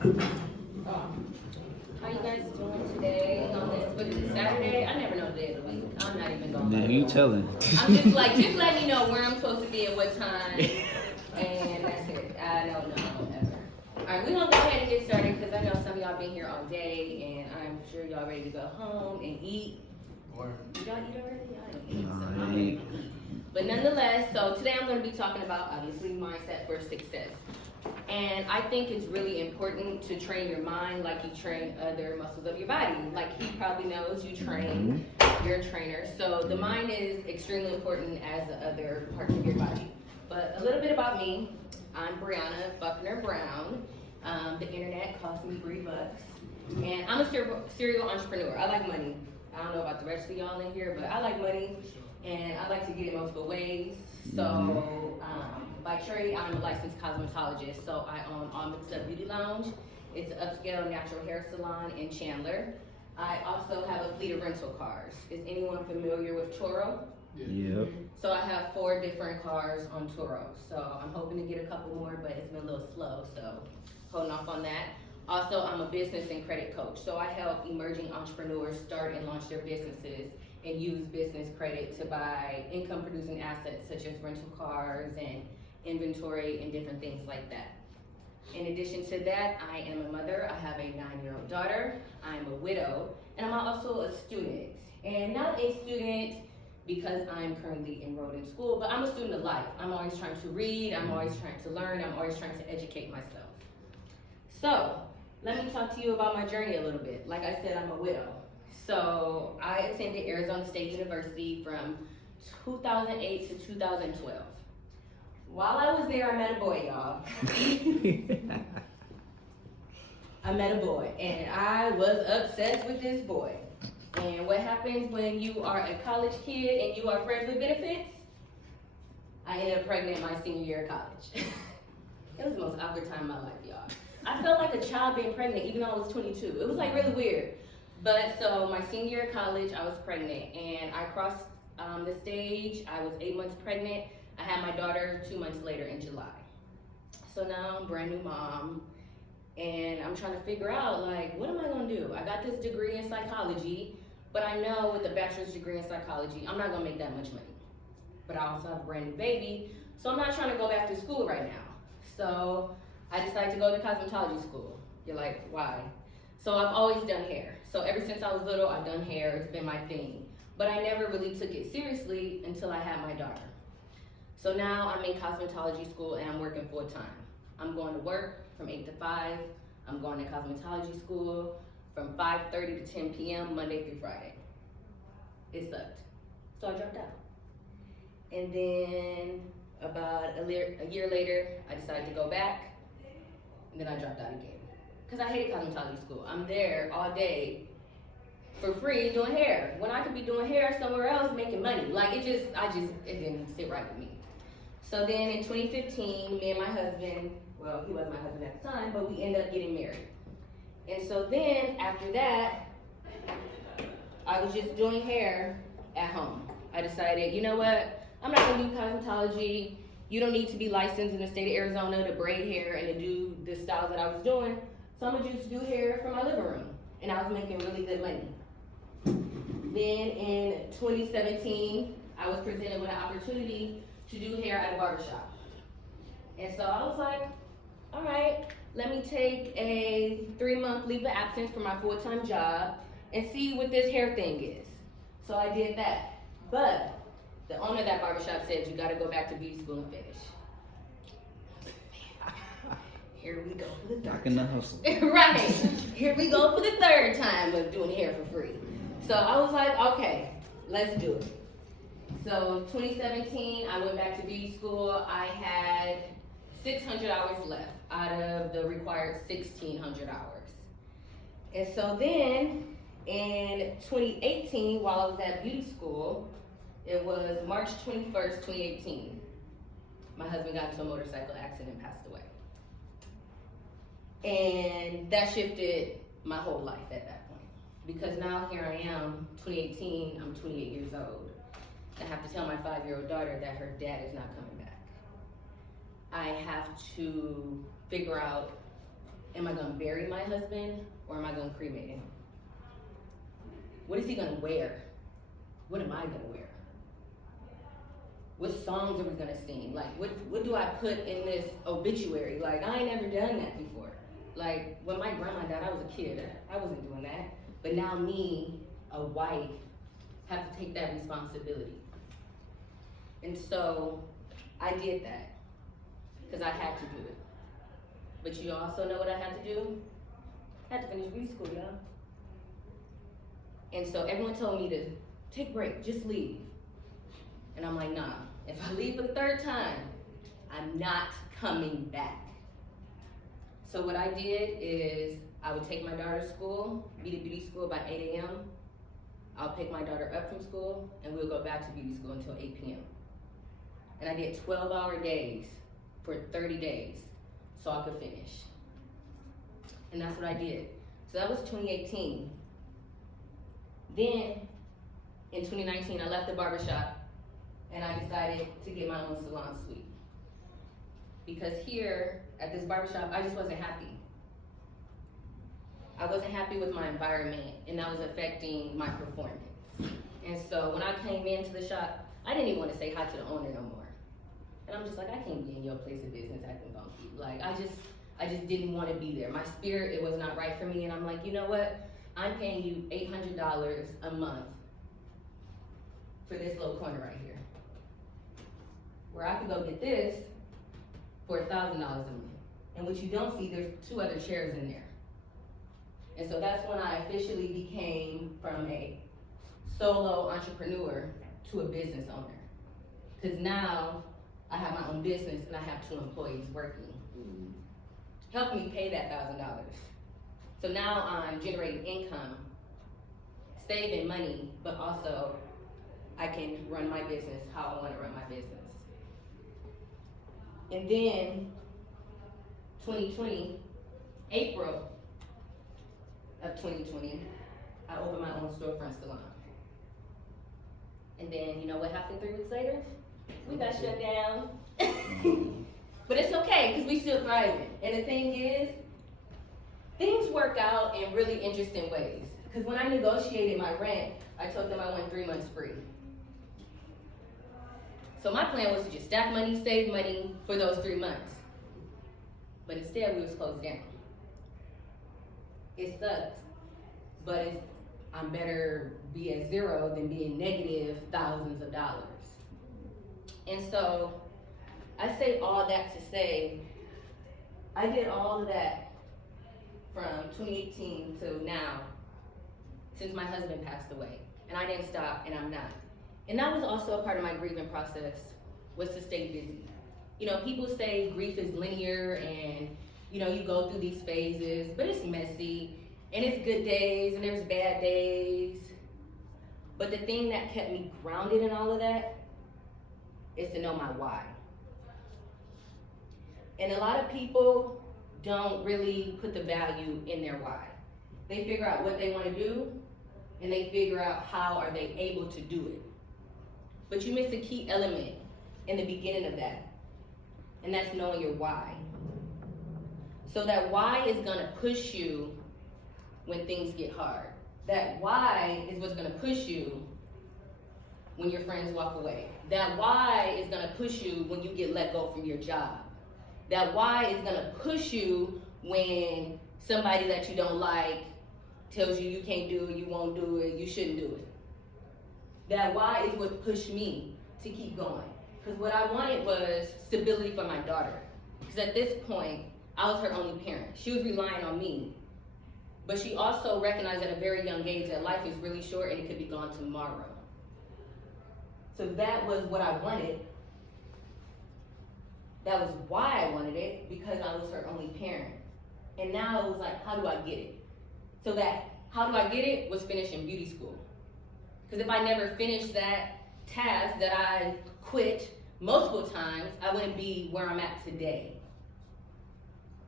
How you guys doing today on this? But it's Saturday. I never know the day of the week. I'm not even going. Now you telling? I'm just like, just let me know where I'm supposed to be at what time, and that's it. I don't know ever. All right, we're gonna go ahead and get started because I know some of y'all been here all day, and I'm sure y'all ready to go home and eat. Did y'all eat already? I didn't eat. So I'm ready to eat. But nonetheless, so today I'm going to be talking about obviously mindset for success. And I think it's really important to train your mind like you train other muscles of your body. Like he probably knows you train, you're a trainer. So the mind is extremely important as the other parts of your body. But a little bit about me. I'm Brianna Buckner Brown. The internet cost me $3. And I'm a serial entrepreneur. I like money. I don't know about the rest of y'all in here, but I like money. And I like to get it multiple ways. So by trade, I'm a licensed cosmetologist. So I own All Mixed Up Beauty Lounge. It's an upscale natural hair salon in Chandler. I also have a fleet of rental cars. Is anyone familiar with Turo? Yep. So I have 4 different cars on Turo. So I'm hoping to get a couple more, but it's been a little slow. So holding off on that. Also, I'm a business and credit coach. So I help emerging entrepreneurs start and launch their businesses and use business credit to buy income producing assets such as rental cars and inventory and different things like that. In addition to that, I am a mother. I have a 9-year-old daughter. I'm a widow, and I'm also a student. And not a student because I'm currently enrolled in school, but I'm a student of life. I'm always trying to read, I'm always trying to learn, I'm always trying to educate myself. So, let me talk to you about my journey a little bit. Like I said, I'm a widow. So I attended Arizona State University from 2008 to 2012. While I was there, I met a boy, y'all. I met a boy, and I was obsessed with this boy. And what happens when you are a college kid and you are friends with benefits? I ended up pregnant my senior year of college. It was the most awkward time in my life, y'all. I felt like a child being pregnant even though I was 22. It was like really weird. But so my senior year of college, I was pregnant, and I crossed the stage. I was 8 months pregnant. I had my daughter 2 months later in July. So now I'm a brand new mom, and I'm trying to figure out, like, what am I gonna do? I got this degree in psychology, but I know with a bachelor's degree in psychology, I'm not gonna make that much money. But I also have a brand new baby, so I'm not trying to go back to school right now. So I decided to go to cosmetology school. You're like, why? So I've always done hair. So ever since I was little, I've done hair. It's been my thing. But I never really took it seriously until I had my daughter. So now I'm in cosmetology school and I'm working full time. I'm going to work from 8 to 5. I'm going to cosmetology school from 5:30 to 10 p.m. Monday through Friday. It sucked. So I dropped out. And then about a year later, I decided to go back. And then I dropped out again. Because I hated cosmetology school. I'm there all day for free doing hair when I could be doing hair somewhere else making money. Like it didn't sit right with me. So then in 2015, me and my husband, well, he wasn't my husband at the time, but we ended up getting married. And so then after that, I was just doing hair at home. I decided, you know what? I'm not gonna do cosmetology. You don't need to be licensed in the state of Arizona to braid hair and to do the styles that I was doing. So I'm gonna just do hair from my living room. And I was making really good money. Then in 2017, I was presented with an opportunity to do hair at a barbershop. And so I was like, all right, let me take a 3-month leave of absence from my full-time job and see what this hair thing is. So I did that. But the owner of that barbershop said, you gotta go back to beauty school and finish. Here we go for the third time. Right. Here we go for the third time of doing hair for free. So I was like, okay, let's do it. So 2017, I went back to beauty school. I had 600 hours left out of the required 1,600 hours. And so then in 2018, while I was at beauty school, it was March 21st, 2018. My husband got into a motorcycle accident and passed away. And that shifted my whole life at that point. Because now here I am, 2018, I'm 28 years old. I have to tell my 5-year-old daughter that her dad is not coming back. I have to figure out Am I gonna bury my husband or am I gonna cremate him? What is he gonna wear? What am I gonna wear? What songs are we gonna sing? Like, what do I put in this obituary? Like, I ain't never done that before. Like, when my grandma died, I was a kid. I wasn't doing that. But now me, a wife, have to take that responsibility. And so, I did that. Because I had to do it. But you also know what I had to do? I had to finish beauty school, y'all. And so everyone told me to take a break, just leave. And I'm like, nah, if I leave for the third time, I'm not coming back. So what I did is I would take my daughter to school, be to beauty school by 8 a.m. I'll pick my daughter up from school and we'll go back to beauty school until 8 p.m. And I did 12-hour days for 30 days so I could finish. And that's what I did. So that was 2018. Then in 2019, I left the barbershop and I decided to get my own salon suite. Because here at this barbershop, I just wasn't happy. I wasn't happy with my environment and that was affecting my performance. And so when I came into the shop, I didn't even want to say hi to the owner no more. And I'm just like, I can't be in your place of business acting funky. Like, I just didn't want to be there. My spirit, it was not right for me. And I'm like, you know what? I'm paying you $800 a month for this little corner right here. Where I could go get this for $1,000 a month. And what you don't see, there's 2 other chairs in there. And so that's when I officially became from a solo entrepreneur to a business owner. Because now I have my own business and I have 2 employees working. Help me pay that $1,000. So now I'm generating income, saving money, but also I can run my business how I want to run my business. And then 2020, April of 2020, I opened my own storefront salon. And then, you know what happened 3 weeks later? We got shut down. But it's okay, because we still thriving. And the thing is, things work out in really interesting ways. Because when I negotiated my rent, I told them I want 3 months free. So my plan was to just stack money, save money for those 3 months. But instead, we was closed down. It sucks, but I'm better be at zero than being negative thousands of dollars. And so, I say all that to say, I did all of that from 2018 to now, since my husband passed away. And I didn't stop, and I'm not. And that was also a part of my grieving process, was to stay busy. You know, people say grief is linear and, you know, you go through these phases, but it's messy, and it's good days, and there's bad days. But the thing that kept me grounded in all of that is to know my why. And a lot of people don't really put the value in their why. They figure out what they want to do, and they figure out how are they able to do it. But you miss a key element in the beginning of that, and that's knowing your why. So that why is gonna push you when things get hard. That why is what's gonna push you when your friends walk away. That why is gonna push you when you get let go from your job. That why is gonna push you when somebody that you don't like tells you you can't do it, you won't do it, you shouldn't do it. That why is what pushed me to keep going. Because what I wanted was stability for my daughter. Because at this point, I was her only parent. She was relying on me. But she also recognized at a very young age that life is really short and it could be gone tomorrow. So that was what I wanted. That was why I wanted it, because I was her only parent. And now it was like, how do I get it? So that, how do I get it, was finishing beauty school. Because if I never finished that task that I quit multiple times, I wouldn't be where I'm at today.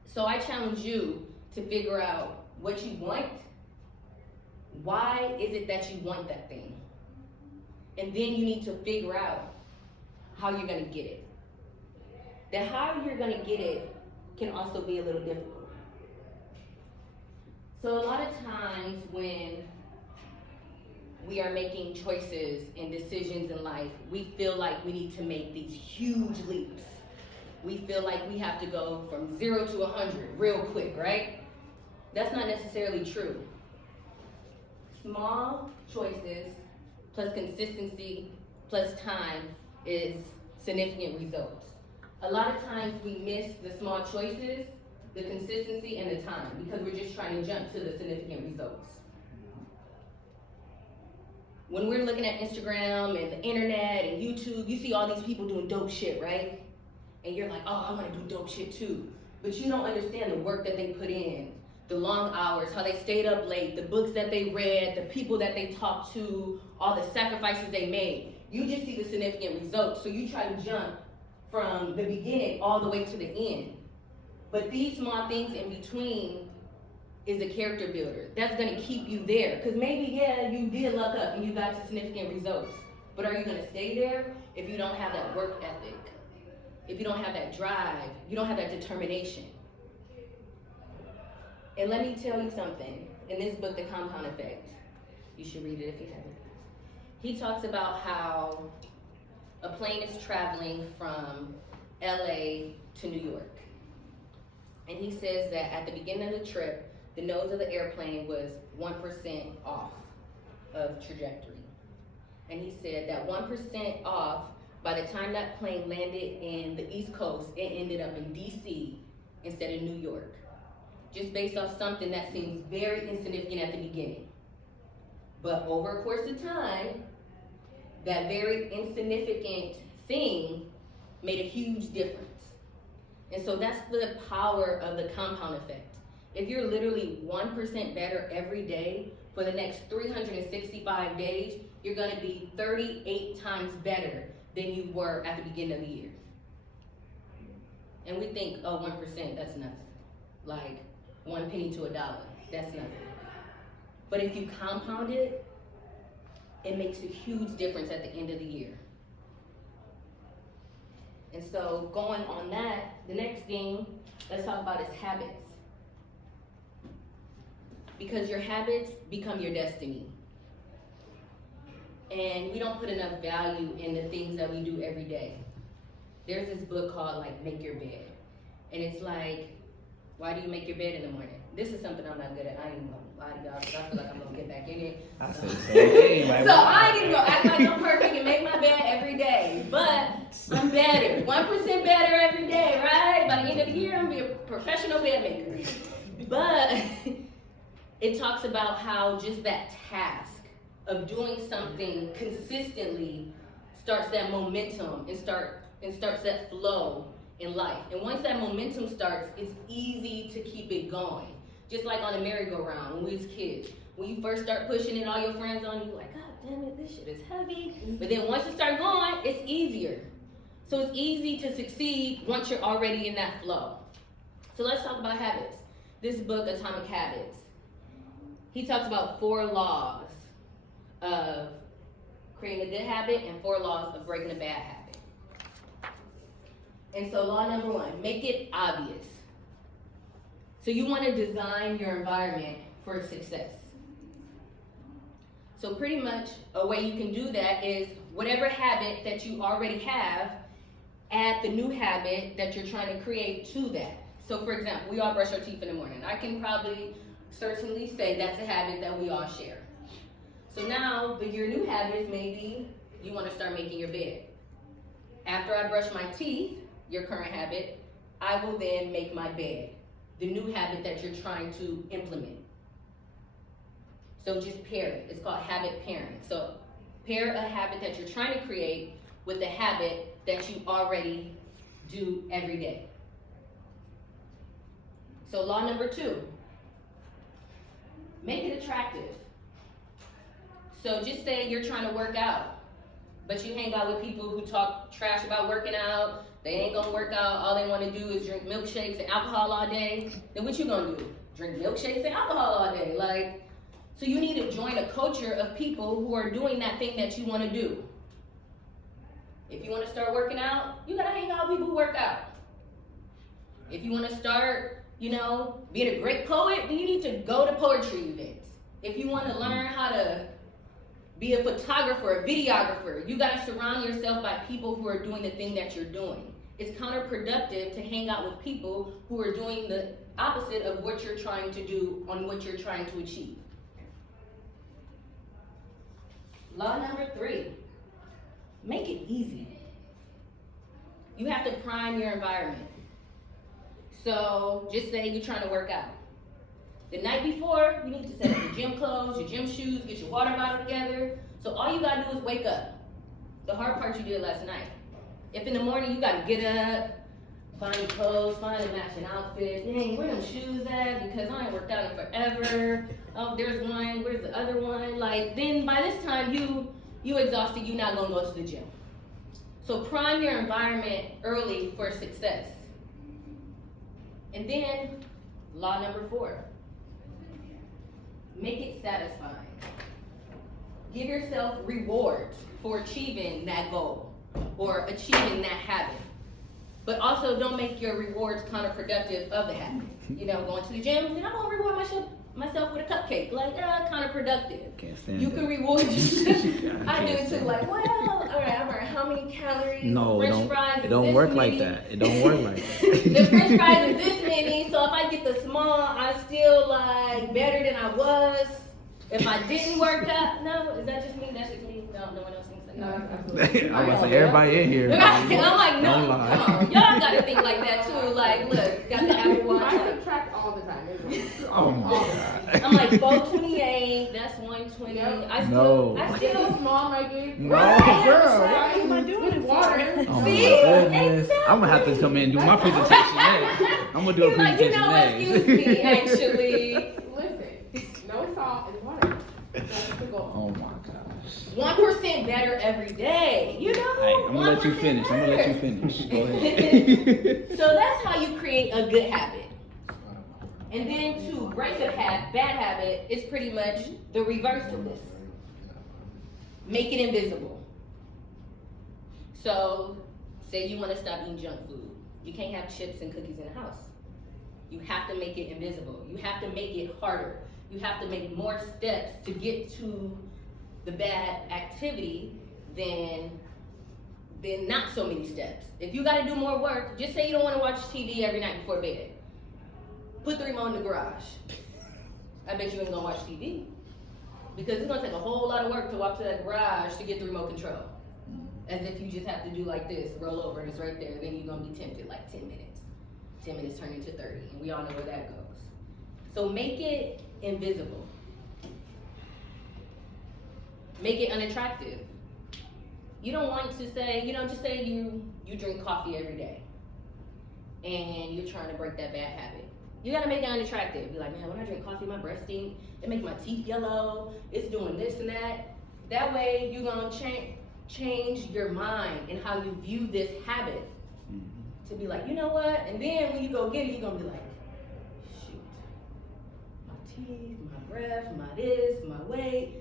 So I challenge you to figure out what you want. Why is it that you want that thing? And then you need to figure out how you're gonna get it. The how you're gonna get it can also be a little difficult. So a lot of times when we are making choices and decisions in life, we feel like we need to make these huge leaps. We feel like we have to go from 0 to 100 real quick, right? That's not necessarily true. Small choices plus consistency plus time is significant results. A lot of times we miss the small choices, the consistency, and the time because we're just trying to jump to the significant results. When we're looking at Instagram and the internet and YouTube, you see all these people doing dope shit, right? And you're like, oh, I want to do dope shit too. But you don't understand the work that they put in, the long hours, how they stayed up late, the books that they read, the people that they talked to, all the sacrifices they made. You just see the significant results, so you try to jump from the beginning all the way to the end. But these small things in between is a character builder. That's gonna keep you there. Because maybe, yeah, you did luck up and you got to significant results. But are you gonna stay there if you don't have that work ethic? If you don't have that drive, you don't have that determination. And let me tell you something. In this book, The Compound Effect, you should read it if you haven't. He talks about how a plane is traveling from LA to New York. And he says that at the beginning of the trip, the nose of the airplane was 1% off of trajectory. And he said that 1% off, by the time that plane landed in the East Coast, it ended up in DC instead of New York. Just based off something that seems very insignificant at the beginning. But over a course of time, that very insignificant thing made a huge difference. And so that's the power of the compound effect. If you're literally 1% better every day for the next 365 days, you're gonna be 38 times better than you were at the beginning of the year. And we think, oh, 1%, that's nothing. Like 1 penny to $1, that's nothing. But if you compound it, it makes a huge difference at the end of the year. And so going on that, the next thing, let's talk about is habits. Because your habits become your destiny. And we don't put enough value in the things that we do every day. There's this book called like Make Your Bed. And it's like, why do you make your bed in the morning? This is something I'm not good at. I ain't gonna lie to y'all because I feel like I'm gonna get back in it. I said the same thing. Like, so I ain't even gonna act like I'm perfect and make my bed every day. But I'm better. 1% better every day, right? By the end of the year, I'm gonna be a professional bed maker. But it talks about how just that task of doing something consistently starts that momentum and starts that flow in life. And once that momentum starts, it's easy to keep it going. Just like on a merry-go-round when we was kids. When you first start pushing it, all your friends on you, like, God damn it, this shit is heavy. But then once it starts going, it's easier. So it's easy to succeed once you're already in that flow. So let's talk about habits. This book, Atomic Habits, he talks about 4 laws of creating a good habit and 4 laws of breaking a bad habit. And so law number 1, make it obvious. So you want to design your environment for success. So pretty much a way you can do that is whatever habit that you already have, add the new habit that you're trying to create to that. So for example, we all brush our teeth in the morning. I can probably certainly say that's a habit that we all share. So now your new habit is maybe you want to start making your bed. After I brush my teeth, your current habit, I will then make my bed. The new habit that you're trying to implement. So just pair it. It's called habit pairing. So pair a habit that you're trying to create with the habit that you already do every day. So law number 2, make it attractive. So just say you're trying to work out, but you hang out with people who talk trash about working out. They ain't gonna work out. All they want to do is drink milkshakes and alcohol all day. Then what you gonna do? Drink milkshakes and alcohol all day? Like, so you need to join a culture of people who are doing that thing that you want to do. If you want to start working out, you gotta hang out with people who work out. If you want to start, being a great poet, then you need to go to poetry events. If you want to learn how to be a photographer, a videographer, you got to surround yourself by people who are doing the thing that you're doing. It's counterproductive to hang out with people who are doing the opposite of what you're trying to do on what you're trying to achieve. Law number 3, make it easy. You have to prime your environment. So just say you're trying to work out. The night before, you need to set up your gym clothes, your gym shoes, get your water bottle together. So all you gotta do is wake up. The hard part you did last night. If in the morning you gotta get up, find your clothes, find a matching outfit. Dang, where them shoes at? Because I ain't worked out in forever. Oh, there's one, where's the other one? Then by this time you exhausted, you're not gonna go to the gym. So prime your environment early for success. And then, law number 4, make it satisfying. Give yourself rewards for achieving that goal or achieving that habit. But also don't make your rewards counterproductive of the habit. Going to the gym, then I'm gonna reward myself with a cupcake. Counterproductive. Can't stand you that. can reward yourself. I do too. All right, I learned how many calories. No, French fries it don't work like that. It don't work like that. The French fries is this many, so if I get the small, I still better than I was. If I didn't work out, no, is that just me? That's just me. No one else thinks that. No, absolutely. I'm about to say everybody in here. I'm like, no, Don't lie. come on. Y'all gotta think like that too. Look, got the Apple Watch. I subtract all the time. Oh my God. I'm like 428. That's 120. I still small, my dude. No, Right. girl. Right. What am I doing this Water. Oh my See? goodness. Exactly. I'm gonna have to come in and do my presentation next. I'm gonna do a He's like, presentation next. excuse me, actually. Listen, no salt is water. That's the goal. Oh my gosh. 1% better every day. Hey, I'm gonna let you 1% finish. I'm gonna let you finish. Go ahead. So that's how you create a good habit. And then to break a bad habit is pretty much the reverse of this. Make it invisible. So say you want to stop eating junk food. You can't have chips and cookies in the house. You have to make it invisible. You have to make it harder. You have to make more steps to get to the bad activity than not so many steps. If you gotta do more work, just say you don't wanna watch TV every night before bed. Put the remote in the garage. I bet you ain't gonna watch TV. Because it's gonna take a whole lot of work to walk to that garage to get the remote control. As if you just have to do like this, roll over, and it's right there, then you're gonna be tempted like 10 minutes. 10 minutes turn into 30, and we all know where that goes. So make it invisible. Make it unattractive. You don't want to say, just say you drink coffee every day and you're trying to break that bad habit. You gotta make it unattractive. Be like, man, when I drink coffee, my breath stink. It makes my teeth yellow. It's doing this and that. That way, you're gonna change your mind and how you view this habit. To be like, you know what? And then when you go get it, you're gonna be like, shoot, my teeth, my breath, my this, my weight.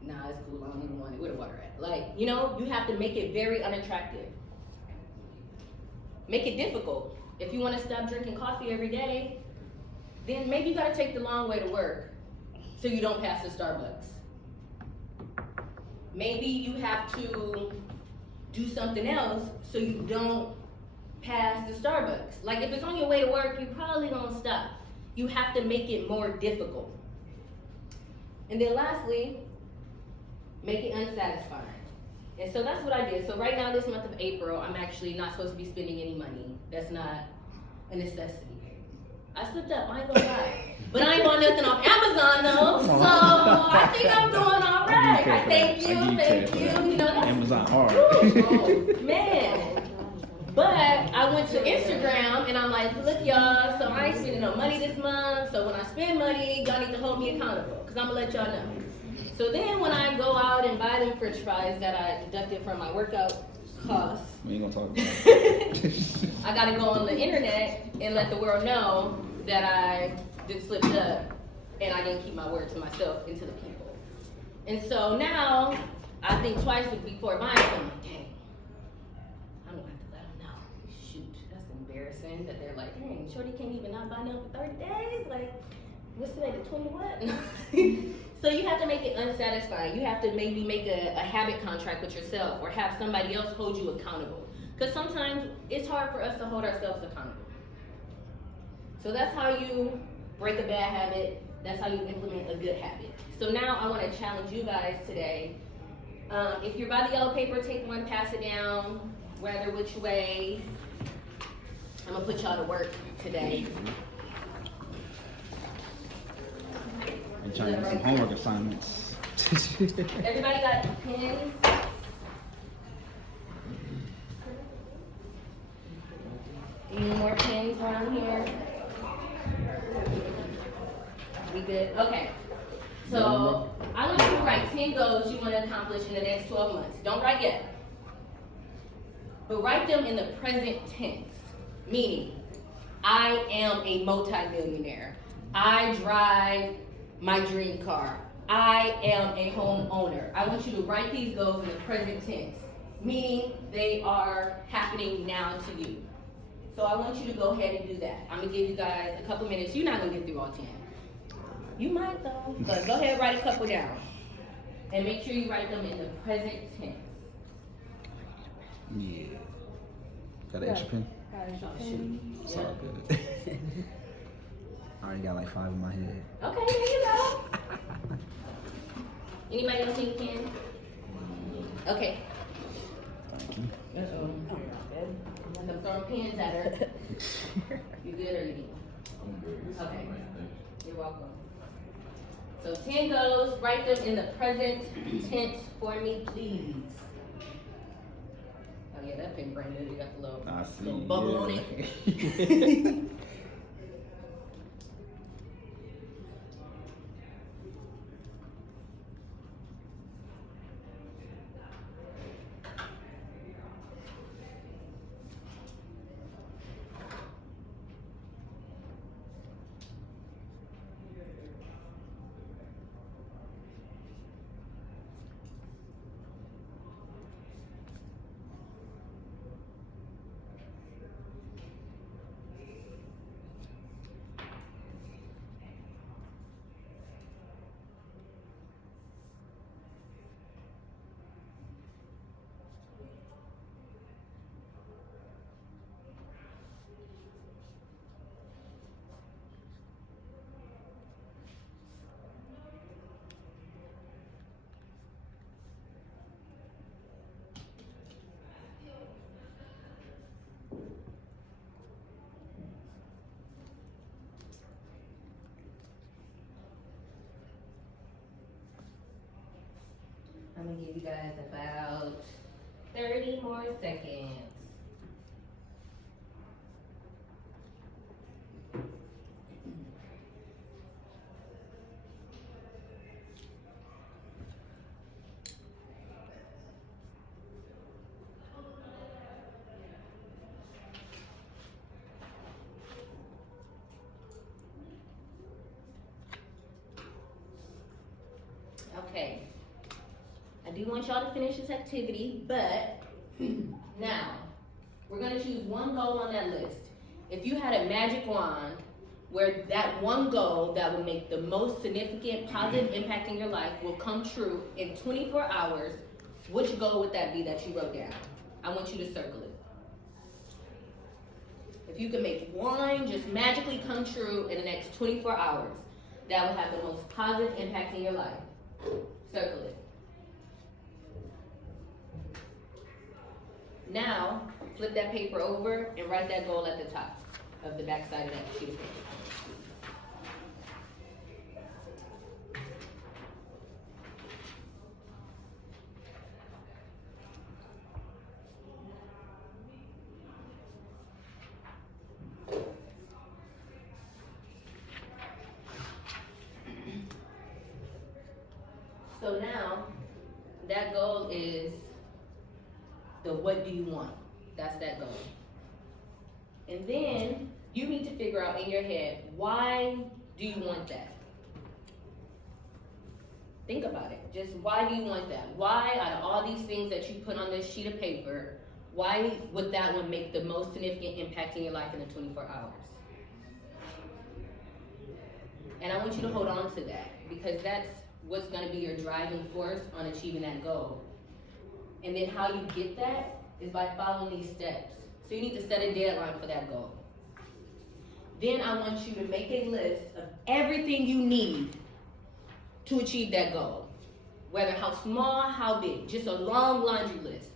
Nah, it's cool. I don't even want it. Where the water at? You have to make it very unattractive. Make it difficult. If you want to stop drinking coffee every day, then maybe you got to take the long way to work so you don't pass the Starbucks. Maybe you have to do something else so you don't pass the Starbucks. Like if it's on your way to work, you probably don't stop. You have to make it more difficult. And then lastly, make it unsatisfying. And so that's what I did. So right now, this month of April, I'm actually not supposed to be spending any money. That's not a necessity. I slipped up, I ain't gonna lie. But I ain't bought nothing off Amazon though, so I think I'm doing all right. Thank you. That's Amazon hard. oh, man. But I went to Instagram and I'm like, look y'all, so I ain't spending no money this month. So when I spend money, y'all need to hold me accountable, because I'm gonna let y'all know. So then when I go out and buy them French fries that I deducted from my workout costs, We ain't gonna talk about it. I gotta go on the internet and let the world know that I just slipped up and I didn't keep my word to myself and to the people. And so now I think twice before buying something. I'm like, dang, I'm gonna have to let them know. Shoot, that's embarrassing. person that they're like, dang, Shorty can't even not buy nothing for 30 days? Like, what's today, the 20 what? So you have to make it unsatisfying. You have to maybe make a habit contract with yourself or have somebody else hold you accountable. Because sometimes it's hard for us to hold ourselves accountable. So that's how you break a bad habit. That's how you implement a good habit. So now I want to challenge you guys today. If you're by the yellow paper, take one, pass it down, whether which way. I'm going to put y'all to work today. I'm trying to do some homework assignments. Everybody got pens? Any more pens around here? We good? Okay. So I want you to write 10 goals you want to accomplish in the next 12 months. Don't write yet. But write them in the present tense. Meaning, I am a multimillionaire. I drive my dream car. I am a homeowner. I want you to write these goals in the present tense. Meaning, they are happening now to you. So I want you to go ahead and do that. I'm going to give you guys a couple minutes. You're not going to get through all 10. You might though, but go ahead and write a couple down. And make sure you write them in the present tense. Yeah. Got an extra pen? It's all good. I already got like 5 in my head. Okay, there you go. Anybody else need a pen? Okay. Thank you. Uh-oh. I'm throwing pens at her. You good or you need? Okay. You're welcome. So 10 goes, write them in the present tense for me, please. Oh yeah, that pen brand new. You got the little bubble on it. I'm gonna give you guys about 30 more seconds. Okay. I do want y'all to finish this activity, but now we're going to choose one goal on that list. If you had a magic wand where that one goal that will make the most significant positive impact in your life will come true in 24 hours, which goal would that be that you wrote down? I want you to circle it. If you can make one just magically come true in the next 24 hours, that will have the most positive impact in your life. Circle it. Now, flip that paper over and write that goal at the top of the back side of that sheet of paper. So now, that goal is the what do you want? That's that goal. And then you need to figure out in your head, why do you want that? Think about it. Just why do you want that? Why, out of all these things that you put on this sheet of paper, Why would that one make the most significant impact in your life in the 24 hours? And I want you to hold on to that, because that's what's going to be your driving force on achieving that goal. And then how you get that is by following these steps. So you need to set a deadline for that goal. Then I want you to make a list of everything you need to achieve that goal. Whether how small, how big, just a long laundry list.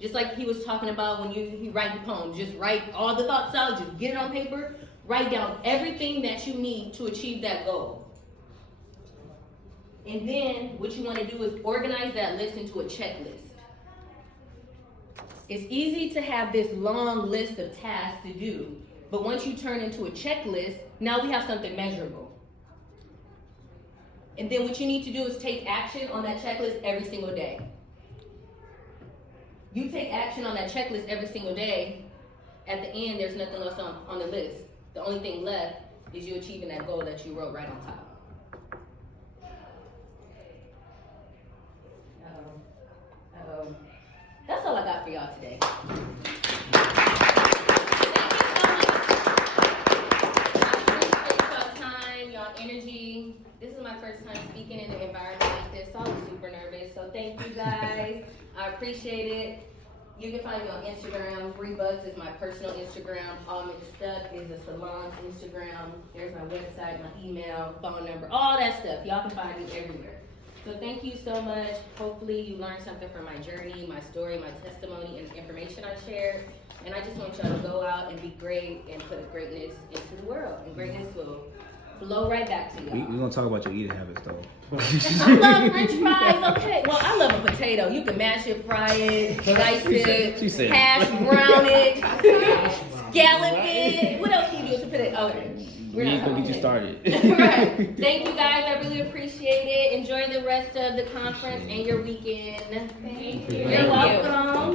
Just like he was talking about when you write the poem, just write all the thoughts out, just get it on paper, write down everything that you need to achieve that goal. And then what you want to do is organize that list into a checklist. It's easy to have this long list of tasks to do, but once you turn into a checklist, now we have something measurable. And then what you need to do is take action on that checklist every single day. You take action on that checklist every single day, at the end there's nothing else on the list. The only thing left is you achieving that goal that you wrote right on top. That's all I got for y'all today. Energy. This is my first time speaking in an environment like this, so I was super nervous. So thank you guys. I appreciate it. You can find me on Instagram. $3 is my personal Instagram. All mixed up is the salon's Instagram. There's my website, my email, phone number, all that stuff. Y'all can find me everywhere. So thank you so much. Hopefully you learned something from my journey, my story, my testimony, and the information I shared. And I just want y'all to go out and be great and put greatness into the world. And greatness will flow right back to y'all. We're going to talk about your eating habits, though. I love French fries. Okay. Well, I love a potato. You can mash it, fry it, dice it, hash brown it, scallop it. What else can you do to put it? Okay. We ain't going to get you started. Right. Thank you, guys. I really appreciate it. Enjoy the rest of the conference and your weekend. Thank you. You're welcome.